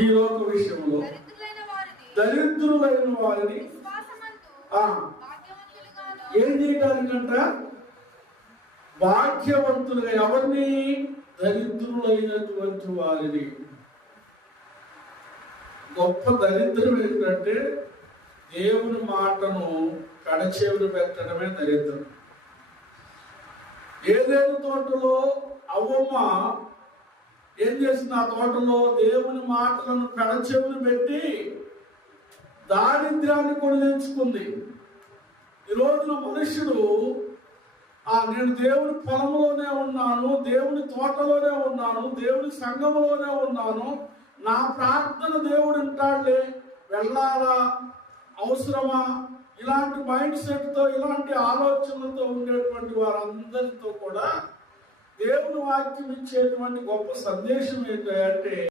ఈ లోక విషయంలో దరిద్రులైన వారిని ఏం చేయడానికంట? భాగ్యవంతులుగా. ఎవరిని? దరిద్రులైనటువంటి వారిని. గొప్ప దరిద్రం ఏంటంటే దేవుని మాటను కడచెవిని పెట్టడమే దరిద్రం. ఏదేను తోటలో అవ్వమ్మ ఏం చేసింది? ఆ తోటలో దేవుని మాటలను కడచెవిని పెట్టి దారిద్ర్యాన్ని కొనిదించుకుంది. ఈ రోజున మనుషుడు నేను దేవుని పొలంలోనే ఉన్నాను, దేవుని తోటలోనే ఉన్నాను, దేవుని సంఘంలోనే ఉన్నాను, నా ప్రార్థన దేవుడు వింటాడులే, వెళ్ళాలా, అవసరమా, ఇలాంటి మైండ్ సెట్ తో, ఇలాంటి ఆలోచనలతో ఉండేటువంటి వారందరితో కూడా దేవుని వాక్యం ఇచ్చేటువంటి గొప్ప సందేశం ఏంటంటే